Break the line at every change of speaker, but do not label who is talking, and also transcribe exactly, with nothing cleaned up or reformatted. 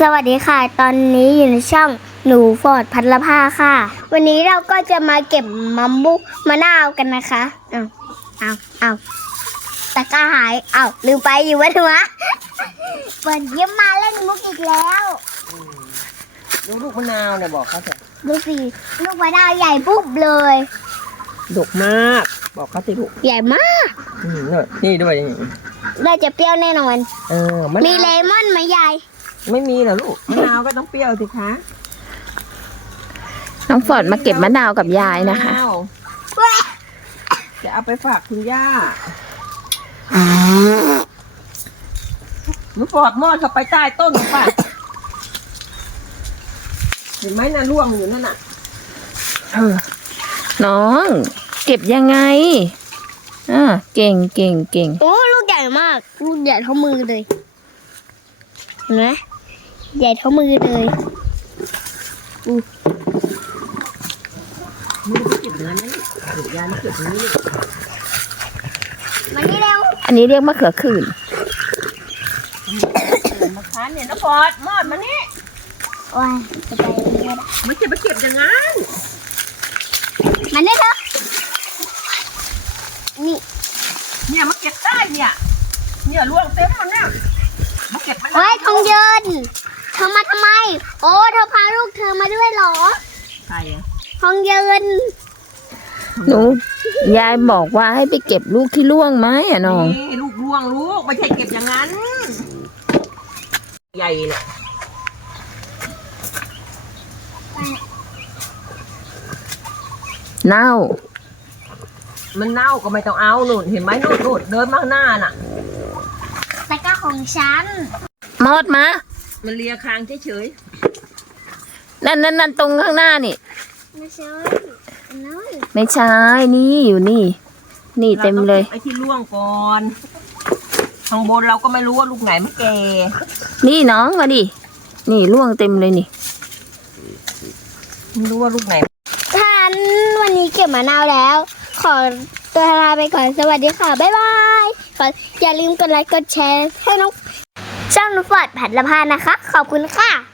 วัสดีค่ะตอนนี้อยู่ในช่องหนูฟอร์ดพัทรภาค่ะวันนี้เราก็จะมาเก็บมัมบุมะนาวกันนะคะเอาเอาเอาตะกร้าหายเอาลืมไปอยู่วัดหัวเปิดเยี่ยมมาเล่นมุกอีกแล้ว
ดูลูกมะนาวเนี่ยบอกเขาเถอะ
ดูสิลูกมะนาวใหญ่ปุ๊บเลย
ดกมากบอกเขาสิลูก
ใหญ่มาก
อืมนี่ด้วย
น่าจะเปรี้ยวแน่นอน
เออ
มีเลมอนไหมยาย
ไม่มีเหรอลูกมะนาวก็ต้องเปรี้ยวสิคะ
น้องฟอร์ดมาเก็บมะนาวกับยายนะคะ
จะเอาไปฝากคุณย่าหนูฟอร์ดมอดเข้าไปใต้ต้นหรือเปล่าเห็นไหมน่ะร่วงอยู่นั่นน่ะ
เออน้องเก็บยังไงอ่าเก่งเก่งเก่ง
โอ้ลูกใหญ่มากลูกใหญ่เท่ามือเลยเห็นไหมใหญ่เท่ามือเลย
อือมือเก็บอย่างนั้นนี่เก็บยาเก็บอย่างนี้
มานี่เร็ว
อันนี้เรียกมะเขือขื่น
มะขามเนี่ยนะฟอร์ดมอดมานี่
โอ้ยจะไปไม่ได้
ไม่ใช่ไปเก็บอย่างนั้น
มานี่เถอะนี่
เนี่ยมาเก็บได้เนี่ยเนี่ยร่วงเต็มมันเนี่ยมาเก็บมัน
เฮ้ยทองเยินเธอมาทำไมโอ้เธอพาลูกเธอมาด้วยเหรอ
ใครอะ
ทองเยิน
หนูยายบอกว่าให้ไปเก็บลูกที่ร่วงไหมอะน้อง
นี่ลูกร่วงลูกไม่ใช่เก็บอย่างนั้นใหญ่เลย
เน่า
มันเน่าก็ไม่ต้องเอาหนุนเห็นไหมหนุนหนุนเดินมาหน้าน่ะ
ตะกร้าของฉัน
มอดมา
มันเลียคางเฉย
ๆนั่นนั่นนั่นตรงข้างหน้านี่
ไม่ใช่
ไม่ใช่นี่อยู่นี่นี่เต็มเลย
ไอ้ที่ร่วงก่อนข้างบนเราก็ไม่รู้ว่าลูกไหนมันแก่
นี่น้องมาดินี่ร่วงเต็มเลยนี่
ไม่รู้ว่าลูกไหน
ท่านวันนี้เก็บมะนาวแล้วขอตัวลาไปก่อนสวัสดีค่ะบ๊ายบายอย่าลืมกดไลค์กดแชร์ให้น้องช่องหนูฟอร์ดผัดละพานะคะขอบคุณค่ะ